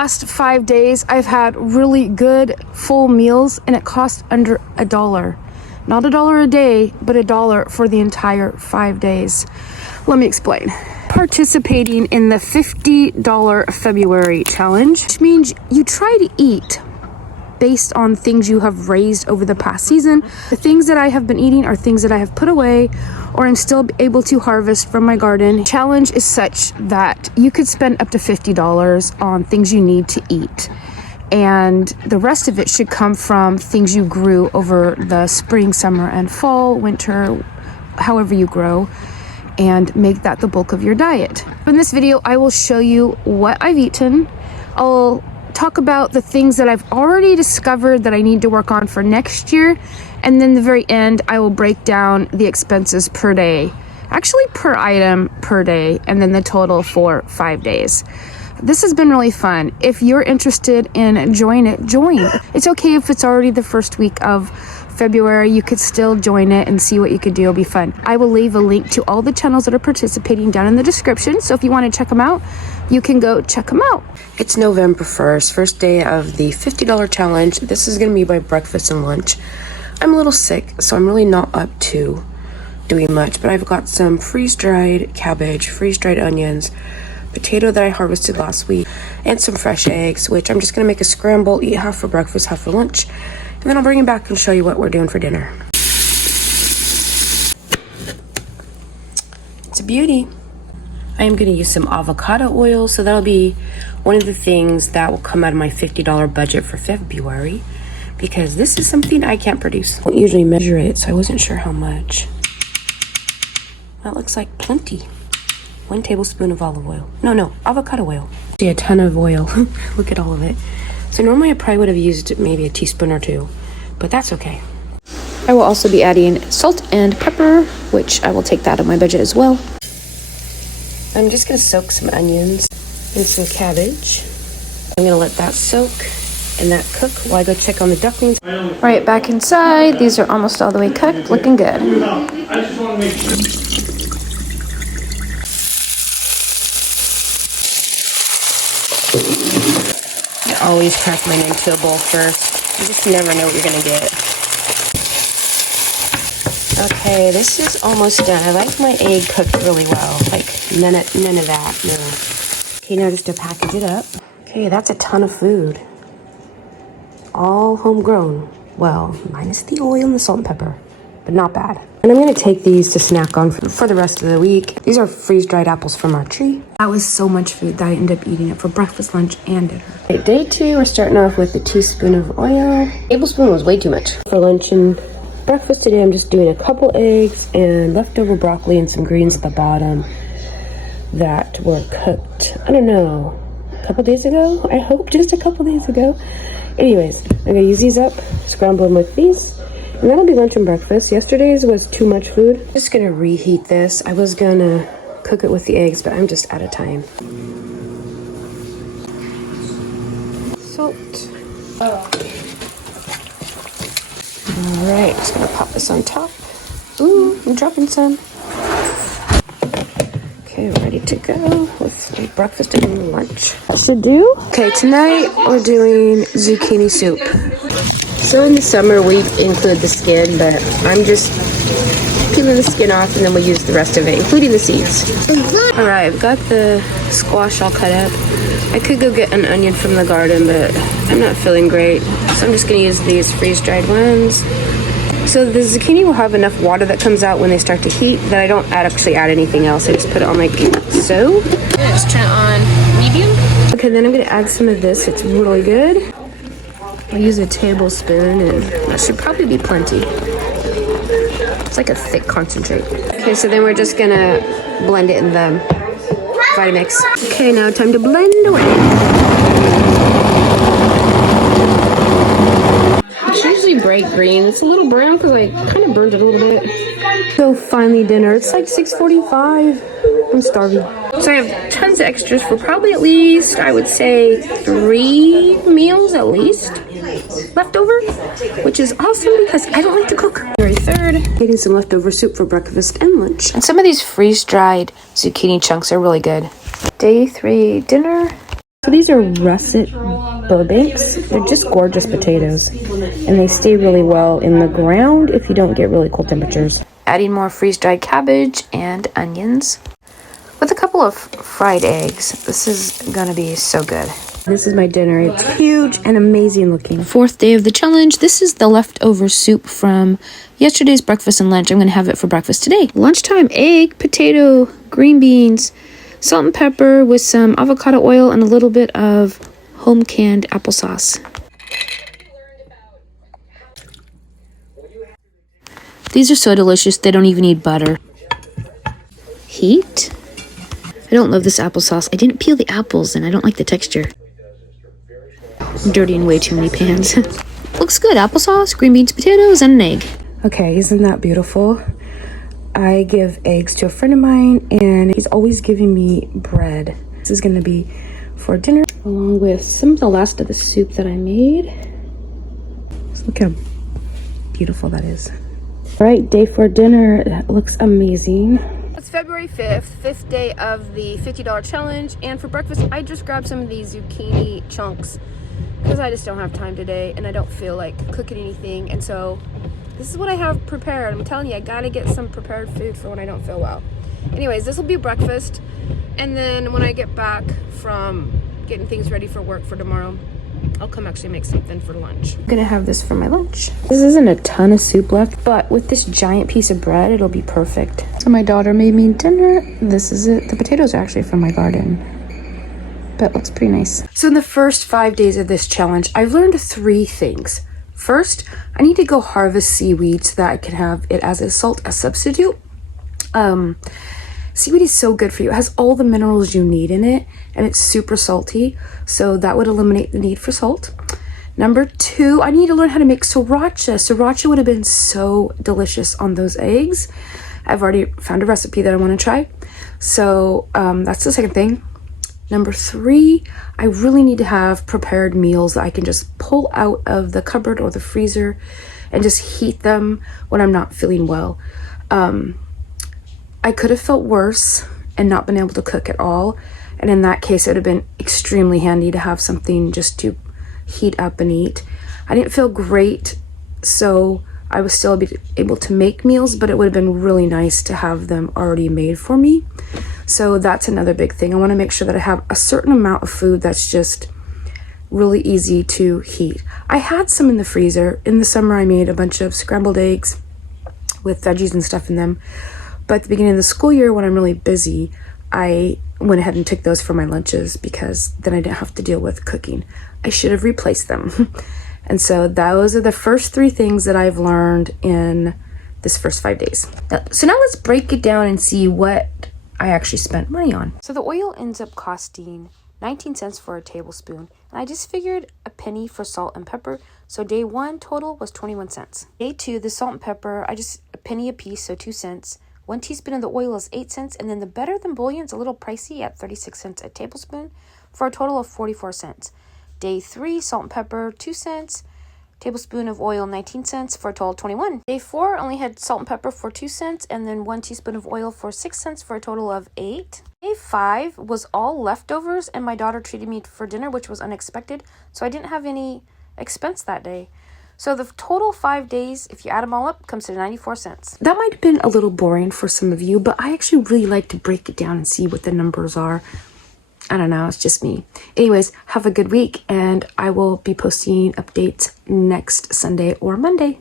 last 5 days, I've had really good full meals, and it cost under $1. Not $1 a day, but $1 for the entire 5 days. Let me explain. Participating in the $50 February challenge, which means you try to eat based on things you have raised over the past season. The things that I have been eating are things that I have put away or I'm still able to harvest from my garden. Challenge is such that you could spend up to $50 on things you need to eat. And the rest of it should come from things you grew over the spring, summer, and fall, winter, however you grow, and make that the bulk of your diet. In this video, I will show you what I've eaten. I'll talk about the things that I've already discovered that I need to work on for next year, and then the very end I will break down the expenses per day, actually per item per day, and then the total for 5 days. This has been really fun. If you're interested in join. It's okay if it's already the first week of February. You could still join it and see what you could do. It'll be fun. I will leave a link to all the channels that are participating down in the description, so if you want to check them out, you can go check them out. It's November 1st, first day of the $50 challenge. This is going to be my breakfast and lunch. I'm a little sick, so I'm really not up to doing much, but I've got some freeze-dried cabbage, freeze-dried onions, potato that I harvested last week, and some fresh eggs, which I'm just going to make a scramble, eat half for breakfast, half for lunch, and then I'll bring it back and show you what we're doing for dinner. It's a beauty. I am going to use some avocado oil, so that'll be one of the things that will come out of my $50 budget for February, because this is something I can't produce. I don't usually measure it, so I wasn't sure how much. That looks like plenty. 1 tablespoon of olive oil. No, avocado oil. See, a ton of oil. Look at all of it. So normally I probably would have used maybe a teaspoon or 2, but that's okay. I will also be adding salt and pepper, which I will take that out of my budget as well. I'm just gonna soak some onions and some cabbage. I'm gonna let that soak and that cook while I go check on the ducklings. All right, back inside. These are almost all the way cooked, looking good. I just want to make sure. I always crack mine into a bowl first. You just never know what you're gonna get. Okay, this is almost done. I like my egg cooked really well. Like none of that, no. Okay, now just to package it up. Okay, that's a ton of food. All homegrown. Well, minus the oil and the salt and pepper, but not bad. And I'm gonna take these to snack on for the rest of the week. These are freeze-dried apples from our tree. That was so much food that I ended up eating it for breakfast, lunch, and dinner. Okay, day 2, we're starting off with a teaspoon of oil. Tablespoon was way too much. For lunch and breakfast today, I'm just doing a couple eggs and leftover broccoli and some greens at the bottom that were cooked, I don't know, a couple days ago? I hope just a couple days ago. Anyways, I'm gonna use these up, scramble them with these, and that'll be lunch and breakfast. Yesterday's was too much food. Just gonna reheat this. I was gonna cook it with the eggs, but I'm just out of time. Salt. All right, just gonna pop this on top. Ooh, I'm dropping some. Okay, ready to go with breakfast and lunch. That should do. Okay, tonight we're doing zucchini soup. So in the summer we include the skin, but I'm just peeling the skin off and then we'll use the rest of it, including the seeds. All right, I've got the squash all cut up. I could go get an onion from the garden, but I'm not feeling great. So I'm just gonna use these freeze-dried ones. So the zucchini will have enough water that comes out when they start to heat that I don't actually add anything else. I just put it on like so. Just turn it on medium. Okay, then I'm gonna add some of this. It's really good. I'll use a tablespoon and that should probably be plenty. It's like a thick concentrate. Okay, so then we're just gonna blend it in the Vitamix. Okay, now time to blend away. It's usually bright green. It's a little brown because I kind of burned it a little bit. So finally dinner. It's like 6:45. I'm starving. So I have tons of extras for probably at least, I would say, 3 meals at least left over, which is awesome because I don't like to cook. January 3rd, getting some leftover soup for breakfast and lunch. And some of these freeze-dried zucchini chunks are really good. Day 3 dinner. So these are russet Burbanks. They're just gorgeous potatoes, and they stay really well in the ground if you don't get really cold temperatures. Adding more freeze-dried cabbage and onions with a couple of fried eggs. This is gonna be so good. This is my dinner. It's huge and amazing looking. Fourth day of the challenge. This is the leftover soup from yesterday's breakfast and lunch. I'm gonna have it for breakfast today. Lunchtime, egg, potato, green beans, salt and pepper with some avocado oil and a little bit of home canned applesauce. These are so delicious, they don't even need butter. Heat. I don't love this applesauce. I didn't peel the apples and I don't like the texture. I'm dirtying way too many pans. Looks good. Applesauce, green beans, potatoes, and an egg. Okay, isn't that beautiful? I give eggs to a friend of mine and he's always giving me bread. This is gonna be for dinner along with some of the last of the soup that I made. Just look how beautiful that is. All right, day for dinner. That looks amazing. It's February 5th, fifth day of the $50 challenge, and for breakfast I just grabbed some of these zucchini chunks because I just don't have time today and I don't feel like cooking anything, and so this is what I have prepared. I'm telling you, I gotta get some prepared food for when I don't feel well. Anyways, this will be breakfast, and then when I get back from getting things ready for work for tomorrow, I'll come actually make something for lunch. I'm gonna have this for my lunch. This isn't a ton of soup left, but with this giant piece of bread, it'll be perfect. So my daughter made me dinner. This is it. The potatoes are actually from my garden, but looks pretty nice. So in the first 5 days of this challenge, I've learned 3 things. First, I need to go harvest seaweed so that I can have it as a salt as substitute. Seaweed is so good for you. It has all the minerals you need in it, and it's super salty, so that would eliminate the need for salt. Number 2, I need to learn how to make sriracha. Sriracha would have been so delicious on those eggs. I've already found a recipe that I want to try. So that's the second thing. Number 3, I really need to have prepared meals that I can just pull out of the cupboard or the freezer and just heat them when I'm not feeling well. I could have felt worse and not been able to cook at all. And in that case, it would have been extremely handy to have something just to heat up and eat. I didn't feel great, so I was still able to make meals, but it would have been really nice to have them already made for me. So that's another big thing. I want to make sure that I have a certain amount of food that's just really easy to heat. I had some in the freezer. In the summer, I made a bunch of scrambled eggs with veggies and stuff in them. But at the beginning of the school year, when I'm really busy, I went ahead and took those for my lunches because then I didn't have to deal with cooking. I should have replaced them. And so those are the first 3 things that I've learned in this first 5 days. So now let's break it down and see what I actually spent money on. So the oil ends up costing 19 cents for a tablespoon. And I just figured a penny for salt and pepper. So day 1 total was 21 cents. Day 2, the salt and pepper, I just a penny a piece, so 2 cents. 1 teaspoon of the oil is 8 cents, and then the Better Than Bullion's a little pricey at 36 cents a tablespoon for a total of 44 cents. Day 3, salt and pepper, 2 cents. Tablespoon of oil, 19 cents for a total of 21. Day 4 only had salt and pepper for 2 cents, and then 1 teaspoon of oil for 6 cents for a total of 8. Day 5 was all leftovers, and my daughter treated me for dinner, which was unexpected, so I didn't have any expense that day. So the total 5 days, if you add them all up, comes to 94 cents. That might have been a little boring for some of you, but I actually really like to break it down and see what the numbers are. I don't know, it's just me. Anyways, have a good week, and I will be posting updates next Sunday or Monday.